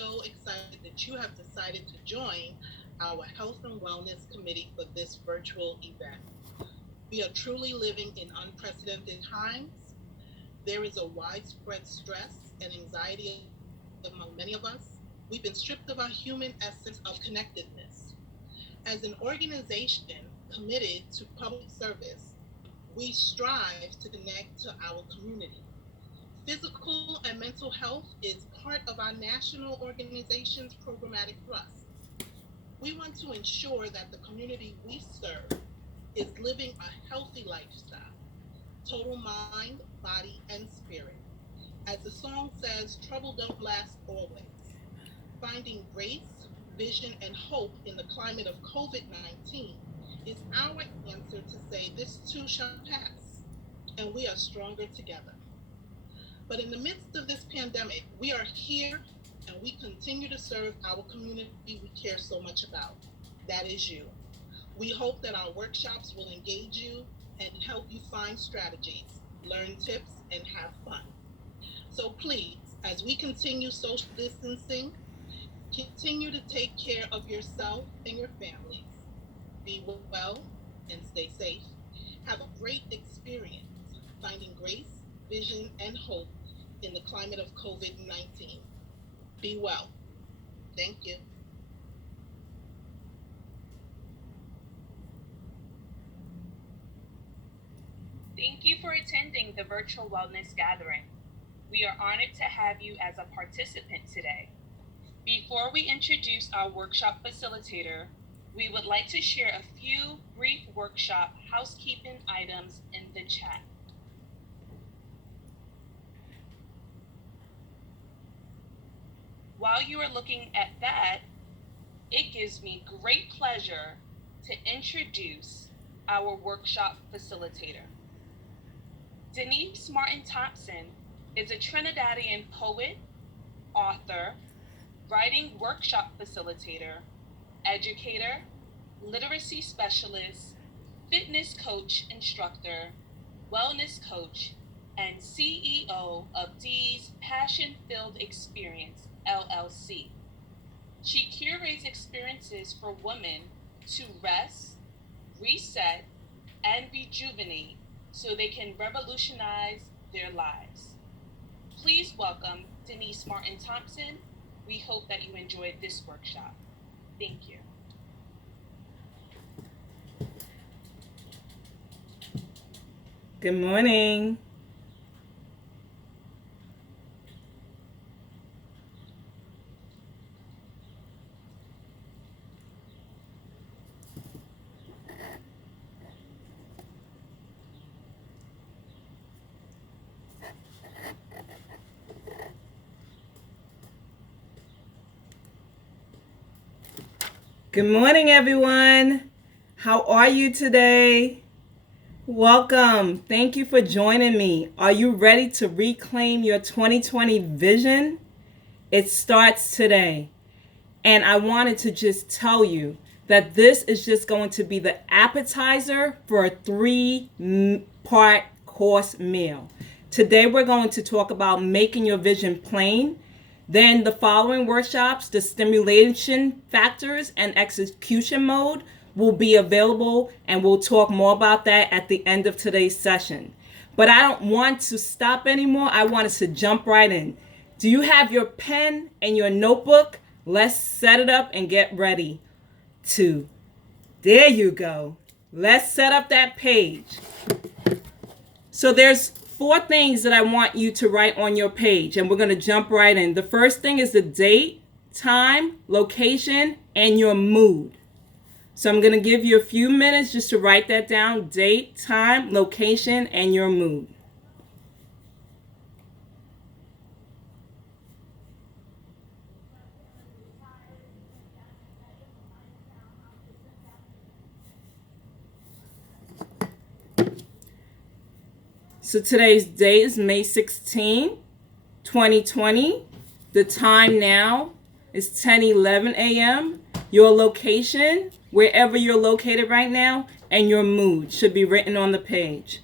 so excited that you have decided to join our Health and Wellness Committee for this virtual event. We are truly living in unprecedented times. There is a widespread stress and anxiety among many of us. We've been stripped of our human essence of connectedness. As an organization committed to public service, we strive to connect to our community. Physical and mental health is part of our national organization's programmatic thrust. We want to ensure that the community we serve is living a healthy lifestyle, total mind, body, and spirit. As the song says, trouble don't last always. Finding grace, vision, and hope in the climate of COVID-19 is our answer to say this too shall pass, and we are stronger together. But in the midst of this pandemic, we are here and we continue to serve our community we care so much about. That is you. We hope that our workshops will engage you and help you find strategies, learn tips, and have fun. So please, as we continue social distancing, continue to take care of yourself and your families. Be well and stay safe. Have a great experience finding grace, vision, and hope in the climate of COVID-19. Be well. Thank you. Thank you for attending the virtual wellness gathering. We are honored to have you as a participant today. Before we introduce our workshop facilitator, we would like to share a few brief workshop housekeeping items in the chat. While you are looking at that, it gives me great pleasure to introduce our workshop facilitator. Denise Martin Thompson is a Trinidadian poet, author, writing workshop facilitator, educator, literacy specialist, fitness coach instructor, wellness coach, and CEO of Dee's Passion Filled Experience, LLC. She curates experiences for women to rest, reset, and rejuvenate so they can revolutionize their lives. Please welcome Denise Martin Thompson. We hope that you enjoyed this workshop. Thank you. Good morning. Good morning, everyone. How are you today? Welcome. Thank you for joining me. Are you ready to reclaim your 2020 vision? It starts today. And I wanted to just tell you that this is just going to be the appetizer for a 3-part course meal. Today we're going to talk about making your vision plain. Then the following workshops, the stimulation factors and execution mode, will be available, and we'll talk more about that at the end of today's session. But I don't want to stop anymore. I want us to jump right in. Do you have your pen and your notebook? Let's set it up and get ready to. There you go. Let's set up that page. So there's 4 things that I want you to write on your page, and we're going to jump right in. The first thing is the date, time, location, and your mood. So I'm going to give you a few minutes just to write that down: date, time, location, and your mood. So today's date is May 16, 2020. The time now is 10:11 a.m. Your location, wherever you're located right now, and your mood should be written on the page.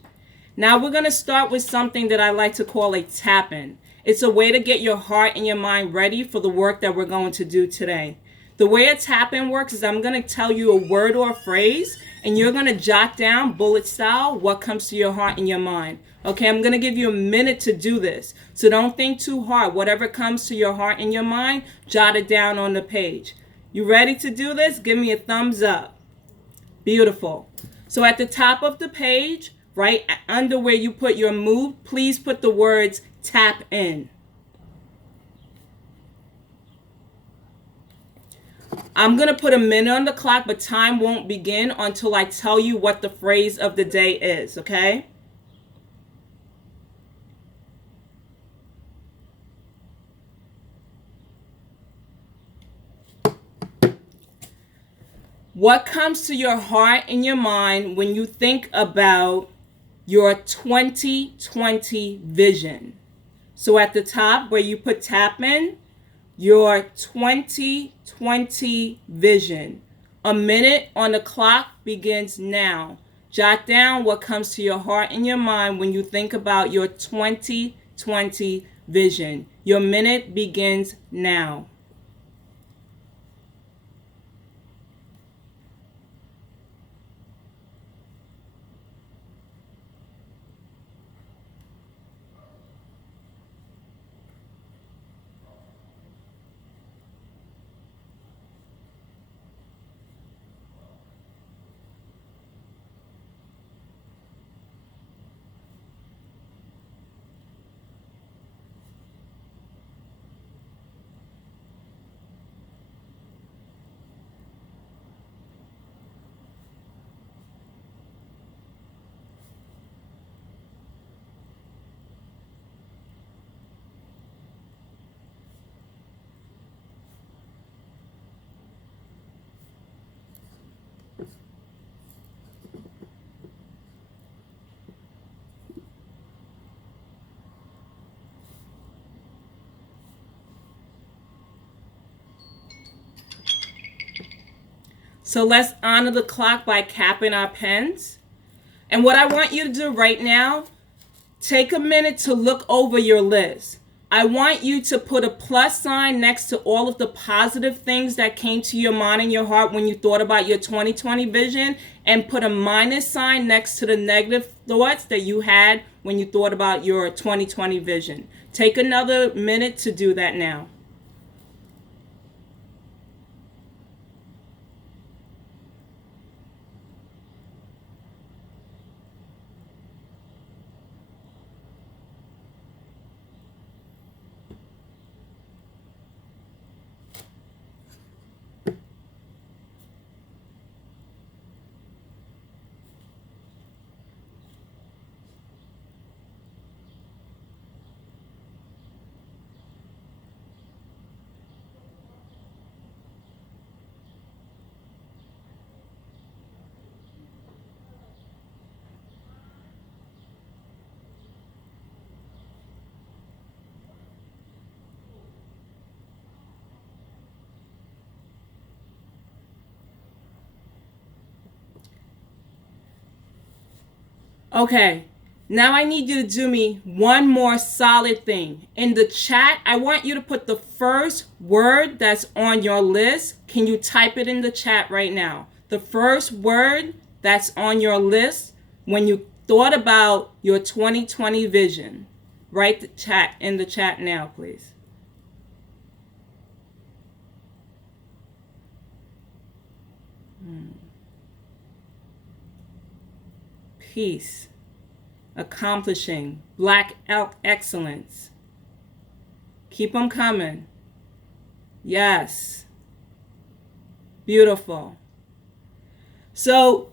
Now we're going to start with something that I like to call a tap-in. It's a way to get your heart and your mind ready for the work that we're going to do today. The way a tap-in works is I'm going to tell you a word or a phrase, and you're going to jot down, bullet style, what comes to your heart and your mind. Okay, I'm going to give you a minute to do this. So don't think too hard. Whatever comes to your heart and your mind, jot it down on the page. You ready to do this? Give me a thumbs up. Beautiful. So at the top of the page, right under where you put your move, please put the words tap in. I'm going to put a minute on the clock, but time won't begin until I tell you what the phrase of the day is, okay? What comes to your heart and your mind when you think about your 2020 vision? So at the top where you put tap in, your 2020 vision. A minute on the clock begins now. Jot down what comes to your heart and your mind when you think about your 2020 vision. Your minute begins now. So let's honor the clock by capping our pens. And what I want you to do right now, take a minute to look over your list. I want you to put a plus sign next to all of the positive things that came to your mind and your heart when you thought about your 2020 vision, and put a minus sign next to the negative thoughts that you had when you thought about your 2020 vision. Take another minute to do that now. Okay, now I need you to do me one more solid thing. In the chat, I want you to put the first word that's on your list. Can you type it in the chat right now? The first word that's on your list when you thought about your 2020 vision. Write the chat in the chat now, please. Peace, accomplishing, black excellence. Keep them coming. Yes. Beautiful. So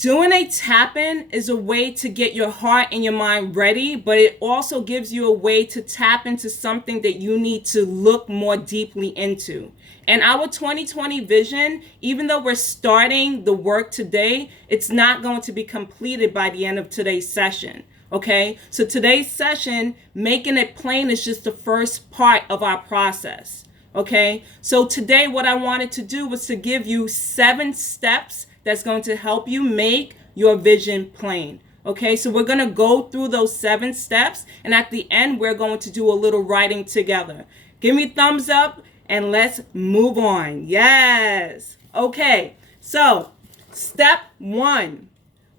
doing a tap-in is a way to get your heart and your mind ready, but it also gives you a way to tap into something that you need to look more deeply into. And our 2020 vision, even though we're starting the work today, it's not going to be completed by the end of today's session. Okay? So today's session, making it plain, is just the first part of our process. Okay? So today what I wanted to do was to give you 7 steps that's going to help you make your vision plain. Okay, so we're going to go through those 7 steps, and at the end, we're going to do a little writing together. Give me thumbs up, and let's move on. Yes. Okay, so step 1.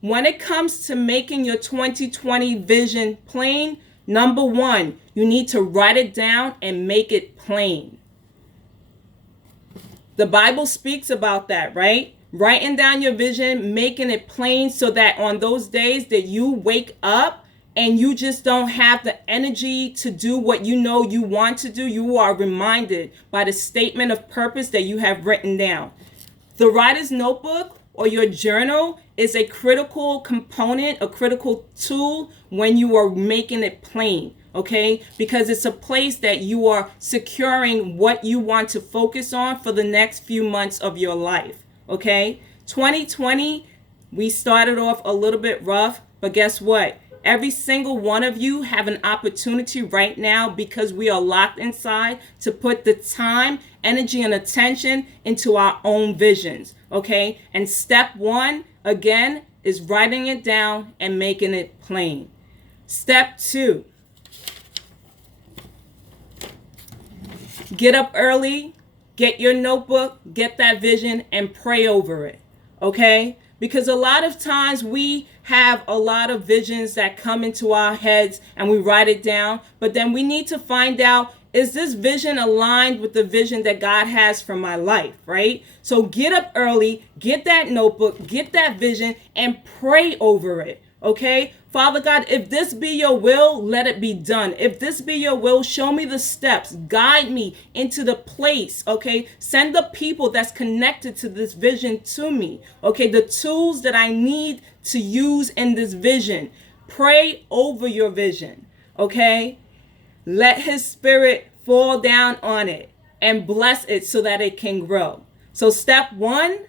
When it comes to making your 2020 vision plain, number 1, you need to write it down and make it plain. The Bible speaks about that, right? Writing down your vision, making it plain so that on those days that you wake up and you just don't have the energy to do what you know you want to do, you are reminded by the statement of purpose that you have written down. The writer's notebook or your journal is a critical component, a critical tool when you are making it plain. Okay, because it's a place that you are securing what you want to focus on for the next few months of your life. Okay, 2020, we started off a little bit rough, but guess what? Every single one of you have an opportunity right now, because we are locked inside, to put the time, energy, and attention into our own visions. Okay, and step 1, again, is writing it down and making it plain. Step 2. Get up early, get your notebook, get that vision, and pray over it, okay? Because a lot of times we have a lot of visions that come into our heads and we write it down, but then we need to find out, is this vision aligned with the vision that God has for my life, right? So get up early, get that notebook, get that vision, and pray over it, okay? Father God, if this be your will, let it be done. If this be your will, show me the steps. Guide me into the place, okay? Send the people that's connected to this vision to me, okay? The tools that I need to use in this vision. Pray over your vision, okay? Let his spirit fall down on it and bless it so that it can grow. So step 1,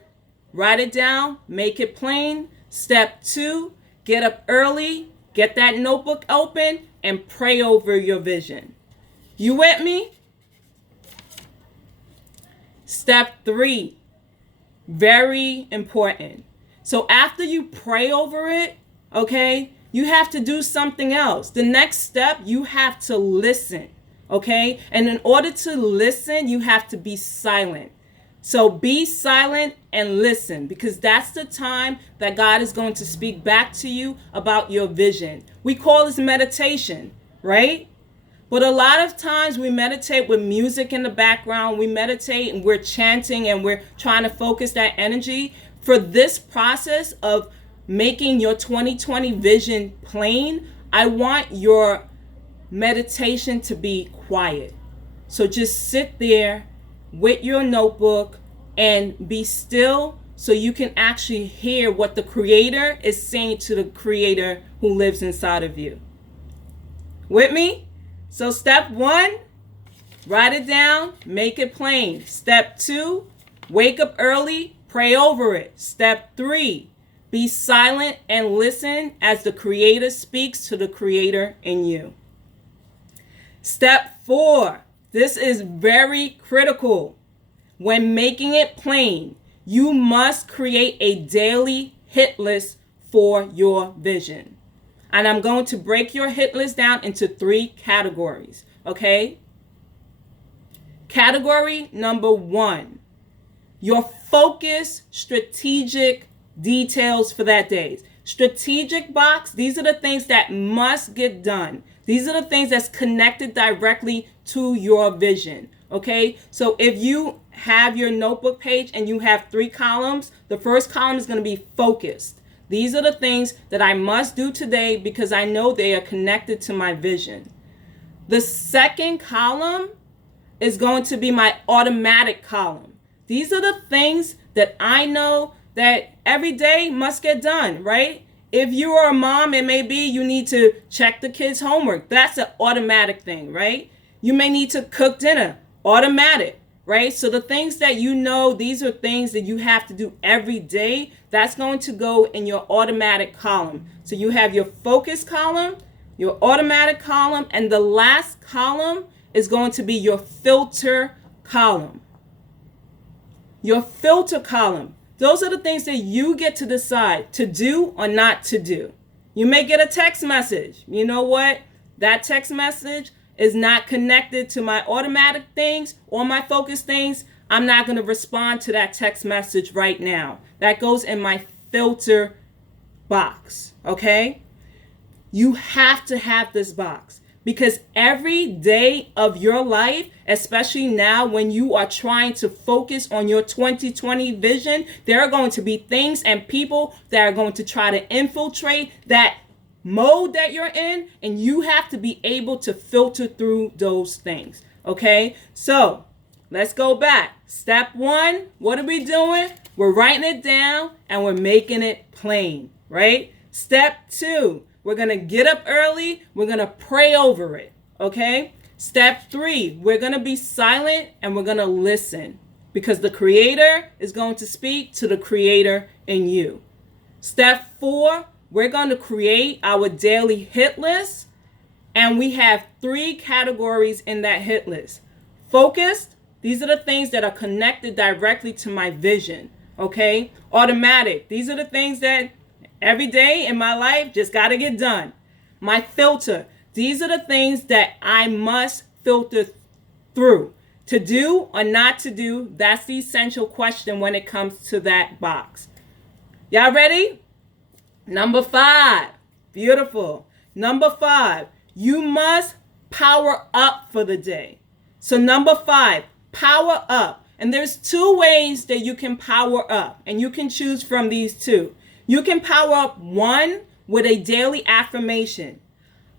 write it down, make it plain. Step 2, get up early, get that notebook open, and pray over your vision. You with me? Step 3, very important. So after you pray over it, okay, you have to do something else. The next step, you have to listen, okay? And in order to listen, you have to be silent. So be silent and listen, because that's the time that God is going to speak back to you about your vision. We call this meditation, right? But a lot of times we meditate with music in the background. We meditate and we're chanting and we're trying to focus that energy. For this process of making your 2020 vision plain, I want your meditation to be quiet. So just sit there with your notebook and be still so you can actually hear what the Creator is saying to the Creator who lives inside of you. With me? So step 1, write it down, make it plain. Step 2, wake up early, pray over it. Step 3, be silent and listen as the Creator speaks to the Creator in you. Step 4, this is very critical. When making it plain, you must create a daily hit list for your vision. And I'm going to break your hit list down into 3 categories, okay? Category number 1, your focus, strategic details for that day. Strategic box, these are the things that must get done. These are the things that's connected directly to your vision, okay? So if you have your notebook page and you have 3 columns, the first column is going to be focused. These are the things that I must do today because I know they are connected to my vision. The second column is going to be my automatic column. These are the things that I know that every day must get done, right? If you are a mom, it may be you need to check the kids' homework. That's an automatic thing, right? You may need to cook dinner, automatic, right? So the things that you know, these are things that you have to do every day. That's going to go in your automatic column. So you have your focus column, your automatic column, and the last column is going to be your filter column. Your filter column. Those are the things that you get to decide to do or not to do. You may get a text message. You know what? That text message is not connected to my automatic things or my focus things. I'm not going to respond to that text message right now. That goes in my filter box, okay? You have to have this box because every day of your life, especially now when you are trying to focus on your 2020 vision, there are going to be things and people that are going to try to infiltrate that mode that you're in, and you have to be able to filter through those things, okay? So let's go back. Step 1, what are we doing? We're writing it down and we're making it plain, right? Step 2, we're going to get up early. We're going to pray over it, okay? Step 3, we're going to be silent and we're going to listen because the Creator is going to speak to the Creator in you. Step 4, we're going to create our daily hit list, and we have 3 categories in that hit list. Focused, these are the things that are connected directly to my vision, okay? Automatic, these are the things that every day in my life just got to get done. My filter, these are the things that I must filter through. To do or not to do, that's the essential question when it comes to that box. Y'all ready? Number 5, beautiful. Number 5, you must power up for the day. So number 5, power up. And there's 2 ways that you can power up, and you can choose from these 2. You can power up, 1, with a daily affirmation.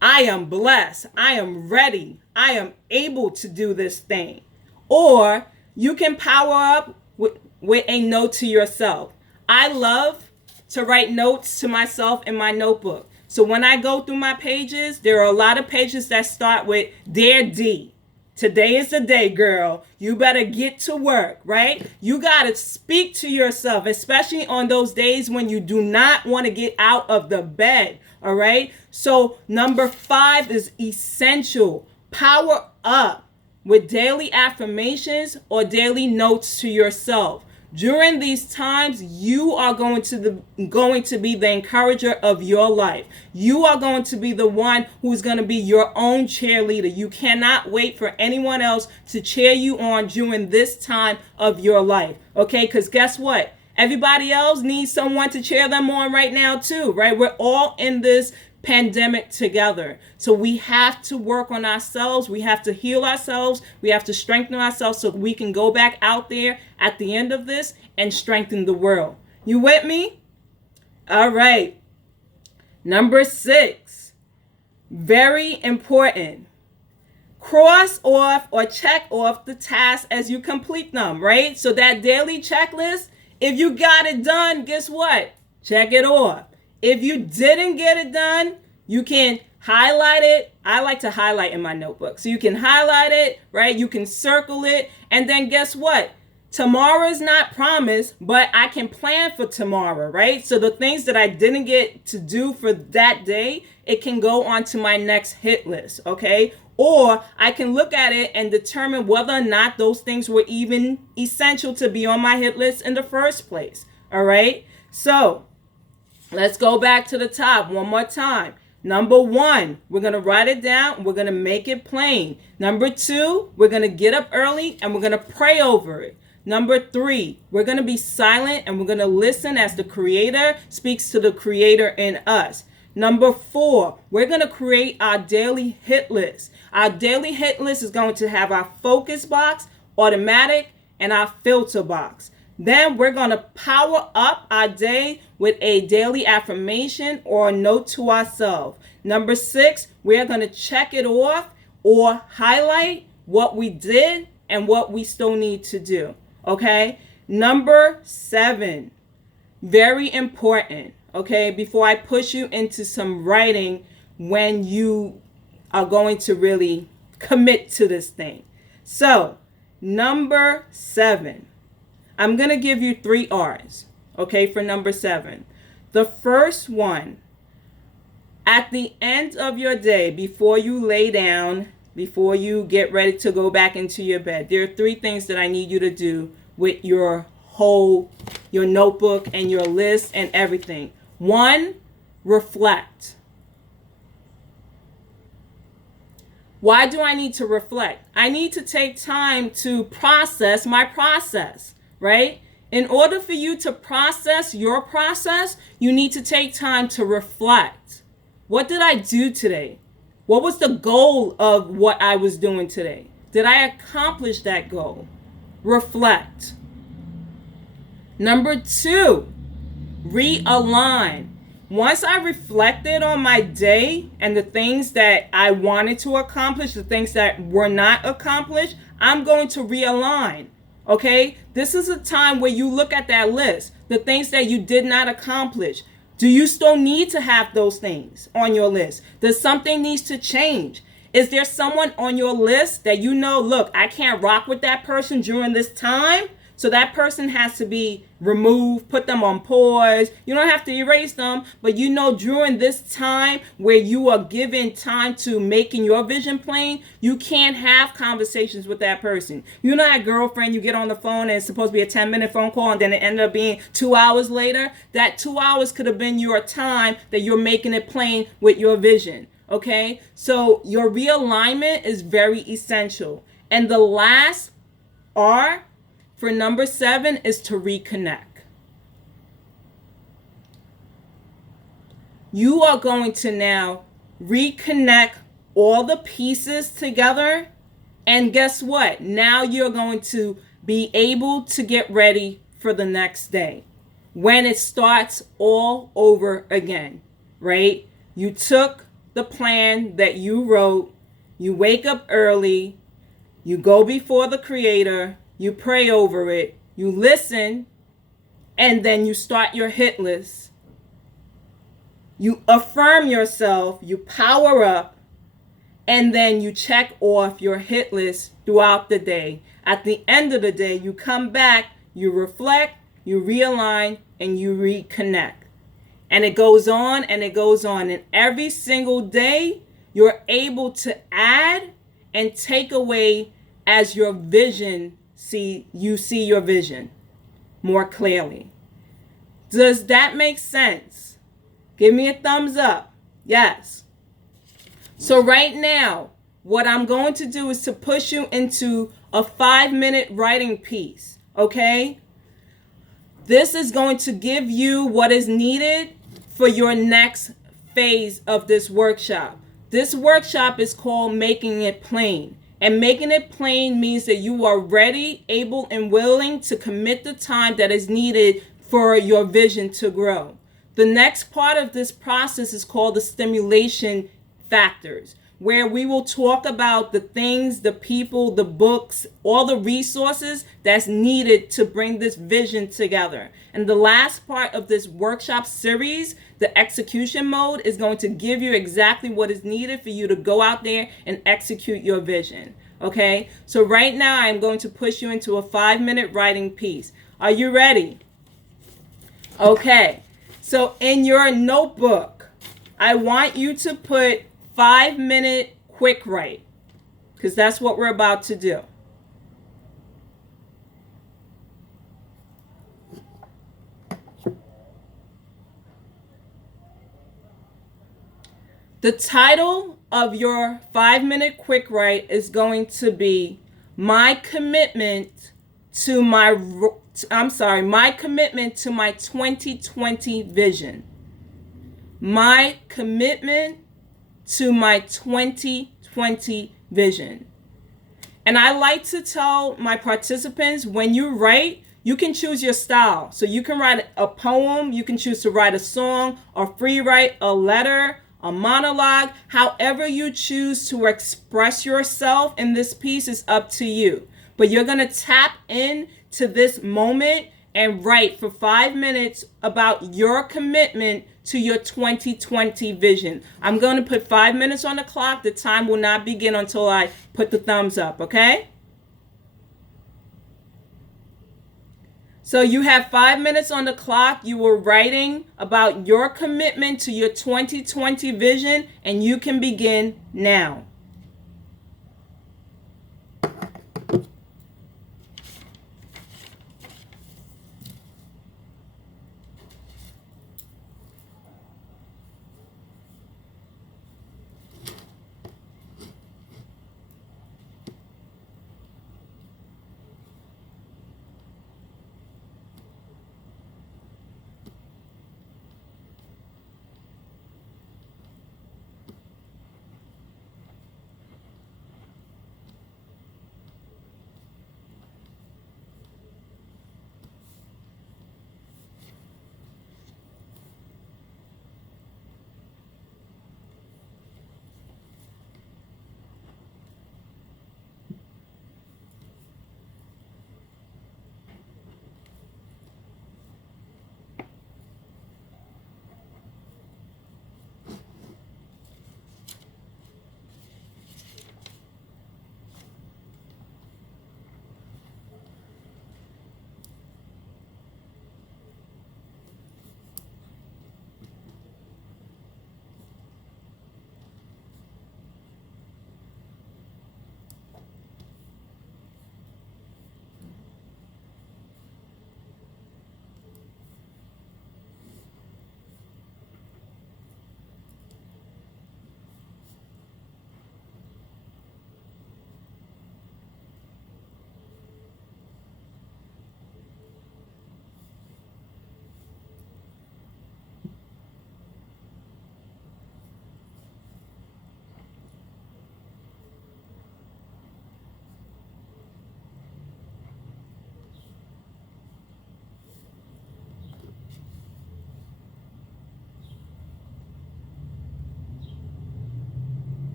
I am blessed. I am ready. I am able to do this thing. Or you can power up with a note to yourself. I love to write notes to myself in my notebook. So when I go through my pages, there are a lot of pages that start with Dear D. Today is the day, girl. You better get to work, right? You got to speak to yourself, especially on those days when you do not want to get out of the bed, all right? So number 5 is essential. Power up with daily affirmations or daily notes to yourself. During these times, you are going to be the encourager of your life. You are going to be the one who's going to be your own cheerleader. You cannot wait for anyone else to cheer you on during this time of your life. Okay, because guess what? Everybody else needs someone to cheer them on right now too, right? We're all in this pandemic together. So we have to work on ourselves. We have to heal ourselves. We have to strengthen ourselves so we can go back out there at the end of this and strengthen the world. You with me? All right. Number 6, very important. Cross off or check off the tasks as you complete them, right? So that daily checklist, if you got it done, guess what? Check it off. If you didn't get it done, you can highlight it. I like to highlight in my notebook. So you can highlight it, right? You can circle it. And then guess what? Tomorrow is not promised, but I can plan for tomorrow, right? So the things that I didn't get to do for that day, it can go onto my next hit list, okay? Or I can look at it and determine whether or not those things were even essential to be on my hit list in the first place, all right? So let's go back to the top one more time. Number 1, we're going to write it down. We're going to make it plain. Number 2, we're going to get up early and we're going to pray over it. Number 3, we're going to be silent and we're going to listen as the Creator speaks to the Creator in us. Number 4, we're going to create our daily hit list. Our daily hit list is going to have our focus box, automatic, and our filter box. Then we're going to power up our day with a daily affirmation or a note to ourselves. Number 6, we're going to check it off or highlight what we did and what we still need to do. Okay? Number 7, very important. Okay? Before I push you into some writing when you are going to really commit to this thing. So, number 7. I'm going to give you 3 R's, okay, for number 7. The first one, at the end of your day, before you lay down, before you get ready to go back into your bed, there are 3 things that I need you to do with your notebook and your list and everything. 1, reflect. Why do I need to reflect? I need to take time to process my process, right? In order for you to process your process, you need to take time to reflect. What did I do today? What was the goal of what I was doing today? Did I accomplish that goal? Reflect. Number 2, realign. Once I reflected on my day and the things that I wanted to accomplish, the things that were not accomplished, I'm going to realign. Okay? This is a time where you look at that list, the things that you did not accomplish. Do you still need to have those things on your list? Does something needs to change? Is there someone on your list that you know, look, I can't rock with that person during this time? So that person has to be removed, put them on pause. You don't have to erase them, but you know during this time where you are given time to making your vision plain, you can't have conversations with that person. You know that girlfriend, you get on the phone and it's supposed to be a 10-minute phone call and then it ended up being 2 hours later? That 2 hours could have been your time that you're making it plain with your vision. Okay? So your realignment is very essential. And the last R for number 7 is to reconnect. You are going to now reconnect all the pieces together. And guess what? Now you're going to be able to get ready for the next day when it starts all over again, right? You took the plan that you wrote, you wake up early, you go before the Creator, you pray over it, you listen, and then you start your hit list. You affirm yourself, you power up, and then you check off your hit list throughout the day. At the end of the day, you come back, you reflect, you realign, and you reconnect. And it goes on and it goes on. And every single day, you're able to add and take away as your vision you see your vision more clearly. Does that make sense? Give me a thumbs up. Yes. So right now, what I'm going to do is to push you into a 5-minute writing piece, okay? This is going to give you what is needed for your next phase of this workshop. This workshop is called Making It Plain. And making it plain means that you are ready, able, and willing to commit the time that is needed for your vision to grow. The next part of this process is called the stimulation factors, where we will talk about the things, the people, the books, all the resources that's needed to bring this vision together. And the last part of this workshop series, the execution mode, is going to give you exactly what is needed for you to go out there and execute your vision. Okay? So right now I'm going to push you into a 5-minute writing piece. Are you ready? Okay. So in your notebook, I want you to put 5-minute quick write, because that's what we're about to do. The title of your 5-minute quick write is going to be my commitment to my 2020 vision. My commitment to my 2020 vision. And I like to tell my participants, when you write, you can choose your style. So you can write a poem, you can choose to write a song, a free write, a letter, a monologue. However you choose to express yourself in this piece is up to you. But you're going to tap into this moment and write for 5 minutes about your commitment to your 2020 vision. I'm going to put 5 minutes on the clock. The time will not begin until I put the thumbs up, okay? So you have 5 minutes on the clock. You were writing about your commitment to your 2020 vision, and you can begin now.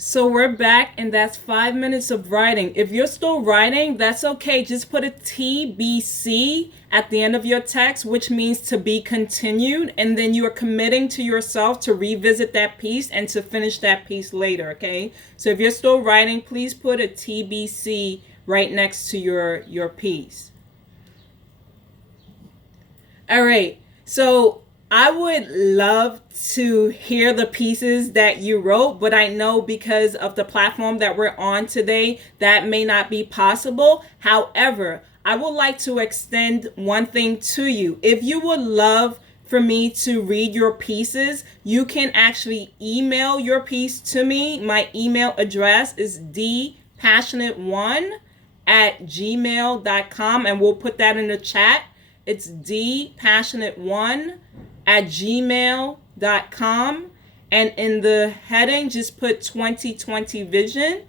So we're back, and that's 5 minutes of writing. If you're still writing, that's okay. Just put a TBC at the end of your text, which means to be continued, and then you are committing to yourself to revisit that piece and to finish that piece later, okay? So if you're still writing, please put a TBC right next to your piece. All right. So I would love to hear the pieces that you wrote, but I know because of the platform that we're on today, that may not be possible. However, I would like to extend one thing to you. If you would love for me to read your pieces, you can actually email your piece to me. My email address is dpassionate1@gmail.com, and we'll put that in the chat. It's dpassionate1@gmail.com. And in the heading, just put 2020 vision.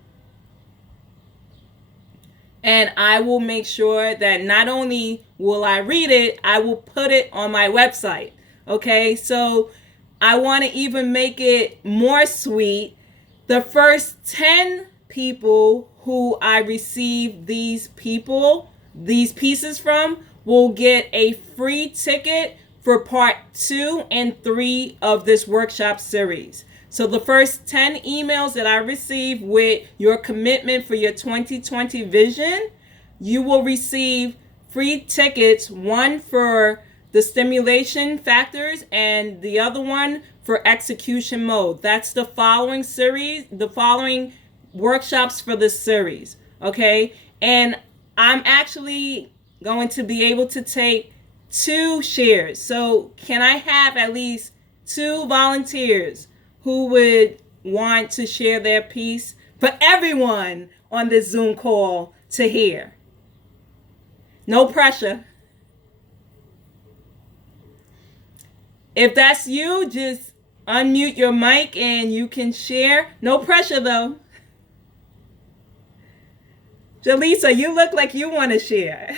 And I will make sure that not only will I read it, I will put it on my website. Okay, so I want to even make it more sweet. The first 10 people who I receive these pieces from will get a free ticket for part 2 and 3 of this workshop series. So the first 10 emails that I receive with your commitment for your 2020 vision, you will receive free tickets, one for the stimulation factors and the other one for execution mode. That's the following series, the following workshops for this series. Okay, and I'm actually going to be able to take 2 shares. So can I have at least 2 volunteers who would want to share their piece for everyone on this Zoom call to hear? No pressure. If that's you, just unmute your mic and you can share. No pressure though. Jaleesa, you look like you want to share.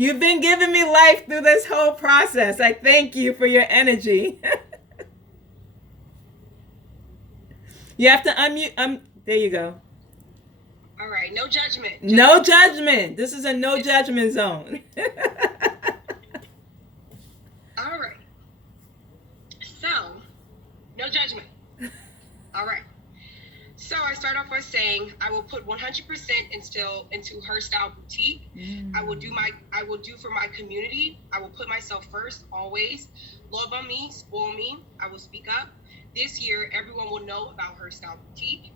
You've been giving me life through this whole process. I thank you for your energy. You have to unmute. There you go. All right, no judgment. No judgment. This is a no judgment zone. All right. So, no judgment. All right. So I start off by saying I will put 100% into Her Style Boutique. I will do for my community. I will put myself first always. Love on me, spoil me. I will speak up. This year, everyone will know about Her Style Boutique.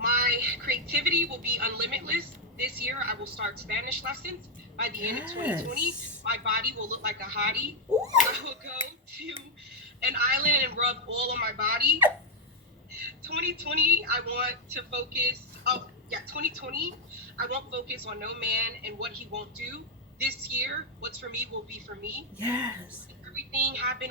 My creativity will be unlimitless. This year, I will start Spanish lessons. By the end of 2020, my body will look like a hottie. Ooh. I will go to an island and rub all on my body. 2020, I want to focus. 2020, I won't focus on no man and what he won't do. This year, what's for me will be for me. Yes. Everything happen